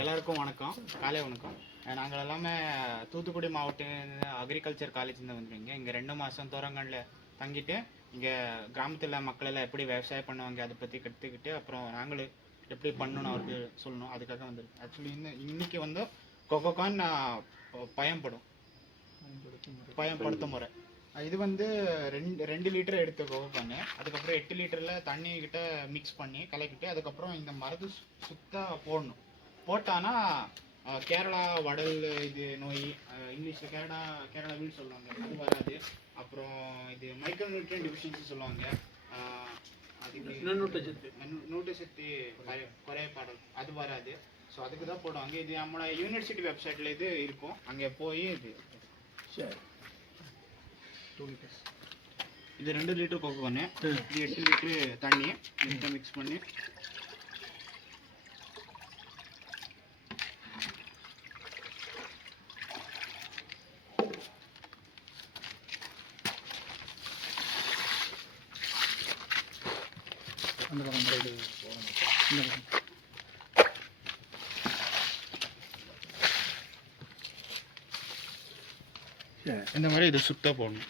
எல்லாருக்கும் வணக்கம், காலை வணக்கம். நாங்கள் எல்லாமே தூத்துக்குடி மாவட்ட அக்ரிகல்ச்சர் காலேஜ்லேருந்து வந்துருங்க. இங்கே 2 மாதம் தோரங்கனில் தங்கிட்டு இங்கே கிராமத்தில் மக்கள் எல்லாம் எப்படி விவசாயம் பண்ணுவாங்க அதை பற்றி கற்றுக்கிட்டு அப்புறம் நாங்களும் எப்படி பண்ணணும் அவருக்கு சொல்லணும், அதுக்காக வந்துருக்கு. ஆக்சுவலி இன்னைக்கு வந்து கொக்கோகான் பயன்படுத்த முறை இது வந்து 2 லிட்டர் எடுத்து கொக்கோகான், அதுக்கப்புறம் 8 லிட்டரில் தண்ணி கிட்ட மிக்ஸ் பண்ணி கலக்கிட்டு அதுக்கப்புறம் இந்த மருந்து சுத்தம் போடணும். போட்டானா கேரளா வடல் இது நோய், இங்கிலீஷில் கேரளா வீல் சொல்லுவாங்க, அது வராது. அப்புறம் இது மைக்ரோ நியூட்ரியன் டிஃபிஷியன்சி சொல்லுவாங்க, நூட்டச்சத்து குறைபாடு, அது வராது. ஸோ அதுக்கு தான் போடுவாங்க. இது நம்மளோட யூனிவர்சிட்டி வெப்சைட்டில் இது இருக்கும், அங்கே போய் இது சரி. இது 2 லிட்டர் கொக்கோகான், இது 8 லிட்டரு தண்ணி மிக்ஸ் பண்ணி இந்த மாதிரி இது சுத்தம் போடணும்.